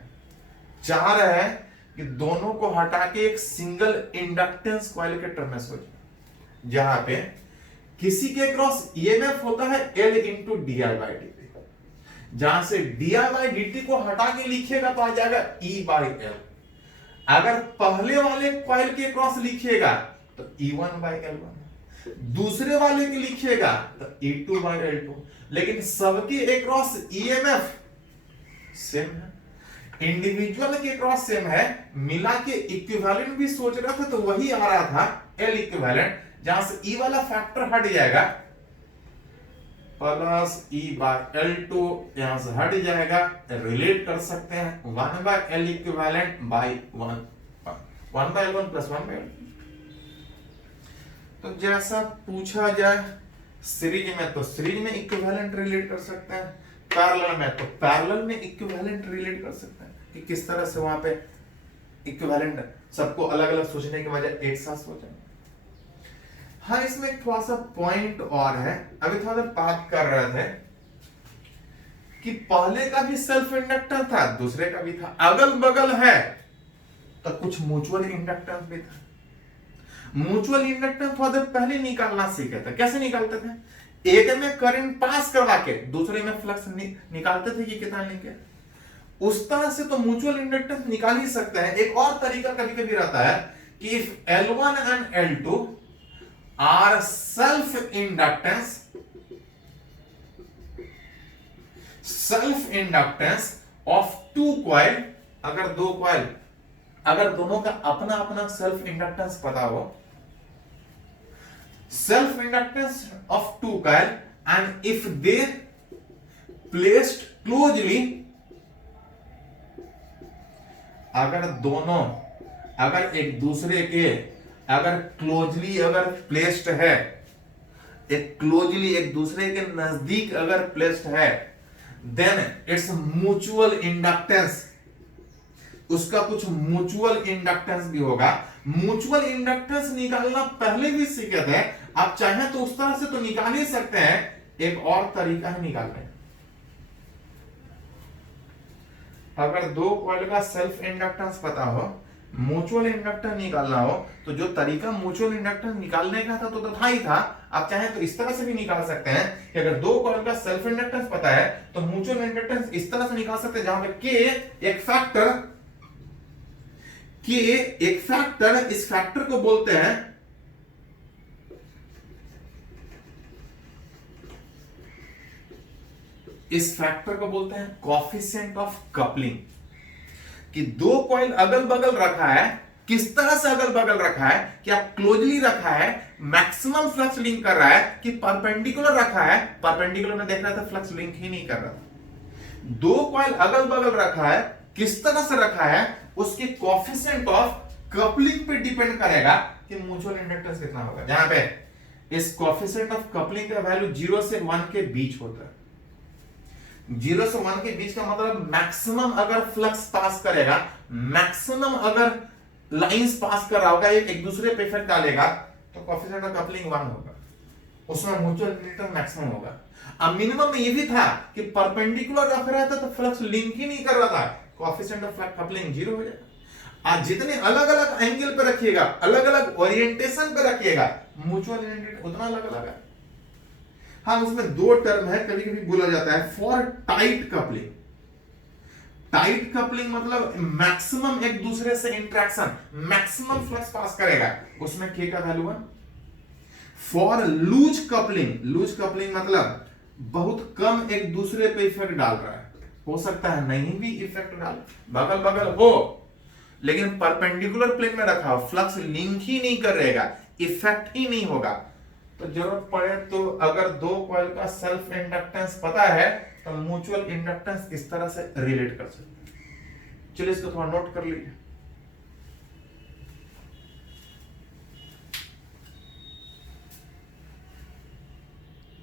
चाह रहे हैं कि दोनों को हटा के एक सिंगल इंडक्टेंस कॉइल के टर्म में सोचिए, जहां पे किसी के क्रॉस ईएमएफ होता है L into D I by D T, जहां से D I by D T को हटा के लिखिएगा तो आ जाएगा E बाई एल। अगर पहले वाले कॉइल के क्रॉस लिखिएगा तो E1 बाई L1, दूसरे वाले के लिखिएगा तो E2 बाई L2, लेकिन सबके अक्रॉस ईएमएफ सेम है, इंडिविजुअल के क्रॉस सेम है, मिला के इक्विवेलेंट भी सोच रहा था तो वही आ रहा था L इक्विवेलेंट, जहां से E वाला फैक्टर हट जाएगा प्लस E बाय L2 यहां से हट जाएगा, रिलेट कर सकते हैं 1 by L equivalent by 1 by L1 plus 1 by L2। तो जैसा पूछा जाए सीरीज में तो सीरीज में इक्विवेलेंट रिलेट कर सकते हैं, पैरेलल में तो पैरेलल में इक्विवेलेंट रिलेट कर सकते हैं, कि किस तरह से वहां पे इक्विवेलेंट सबको अलग अलग सोचने के बजाय एक साथ सोचें। हाँ, इसमें एक थोड़ा सा पॉइंट और है, अभी थोड़ा बात कर रहे थे कि पहले का भी सेल्फ इंडक्टर था, दूसरे का भी था, अगल बगल है तो कुछ म्यूचुअल इंडक्टेंस भी था। म्यूचुअल इंडक्टेंस थोड़ा देर पहले निकालना सीखे थे। कैसे निकालते थे? एक में करंट पास करवा के दूसरे में फ्लक्स निकालते थे कि कितना लेंगे, उस तरह से तो म्यूचुअल इंडक्टेंस निकाल ही सकते हैं। एक और तरीका कभी कभी रहता है कि if L1 and L2 are self inductance of two coil, अगर दो कॉइल अगर दोनों का अपना अपना सेल्फ इंडक्टेंस पता हो, self inductance of two coil, and if they placed closely, अगर दोनों अगर एक दूसरे के अगर क्लोजली अगर प्लेस्ड है, एक क्लोजली एक दूसरे के नजदीक अगर प्लेस्ड है, देन इट्स म्यूचुअल इंडक्टेंस, उसका कुछ म्यूचुअल इंडक्टेंस भी होगा। म्यूचुअल इंडक्टेंस निकालना पहले भी सीखे थे, आप चाहें तो उस तरह से तो निकाल ही सकते हैं, एक और तरीका है निकालने। अगर दो कॉइल का सेल्फ इंडक्टेंस पता हो, म्यूचुअल इंडक्टेंस निकालना हो, तो जो तरीका म्यूचुअल इंडक्टेंस निकालने का था तो था ही था, आप चाहें तो इस तरह से भी निकाल सकते हैं कि अगर दो कॉइल का सेल्फ इंडक्टेंस पता है तो म्यूचुअल इंडक्टेंस इस तरह से निकाल सकते हैं, जहां पे के एक फैक्टर, इस फैक्टर को बोलते हैं कॉफिशिएंट ऑफ कपलिंग, कि दो कॉइल अगल बगल रखा है, किस तरह से अगल बगल रखा है, क्या क्लोजली रखा है, मैक्सिमम फ्लक्स लिंक कर रहा है, कि परपेंडिकुलर रखा है, परपेंडिकुलर में देख रहा था फ्लक्स लिंक ही नहीं कर रहा था। दो कॉइल अगल बगल रखा है, किस तरह से रखा है, उसके कोएफिशिएंट ऑफ कपलिंग पे डिपेंड करेगा कि म्यूचुअल इंडक्टेंस कितना होगा। जहां पे इस कोएफिशिएंट ऑफ कपलिंग का वैल्यू 0 से 1 के बीच होता है। 0 से 1 के बीच का मतलब मैक्सिमम अगर फ्लक्स पास करेगा, मैक्सिमम अगर लाइंस पास कर रहा होगा, एक दूसरे पे इफेक्ट डालेगा, तो कोएफिशिएंट ऑफ कपलिंग 1 होगा, उसमें म्यूचुअल इंडक्टेंस मैक्सिमम होगा। अब मिनिमम में ये भी था कि परपेंडिकुलर रख रहा था तो फ्लक्स लिंक ही नहीं कर रहा था, कोएफिशिएंट ऑफ कपलिंग 0 हो जाएगा। आज जितने अलग अलग एंगल पे रखिएगा, अलग अलग ओरिएंटेशन पे रखिएगा, म्यूचुअल इंडक्टेंस उतना अलग अलग है। हाँ, उसमें दो टर्म है, कभी कभी बोला जाता है for tight coupling. Tight coupling मतलब मैक्सिमम एक दूसरे से इंटरेक्शन, मैक्सिमम फ्लक्स पास करेगा, उसमें के का value 1। For loose coupling, loose coupling मतलब बहुत कम एक दूसरे पे इफेक्ट डाल रहा है, हो सकता है नहीं भी इफेक्ट डाल, बगल बगल हो लेकिन परपेंडिकुलर प्लेन में रखा हो, फ्लक्स लिंक ही नहीं कर रहेगा, इफेक्ट ही नहीं होगा, तो जरूरत पड़े तो अगर दो कॉइल का सेल्फ इंडक्टेंस पता है तो म्यूचुअल इंडक्टेंस इस तरह से रिलेट कर सकते हैं। चलिए इसको थोड़ा नोट कर लीजिए।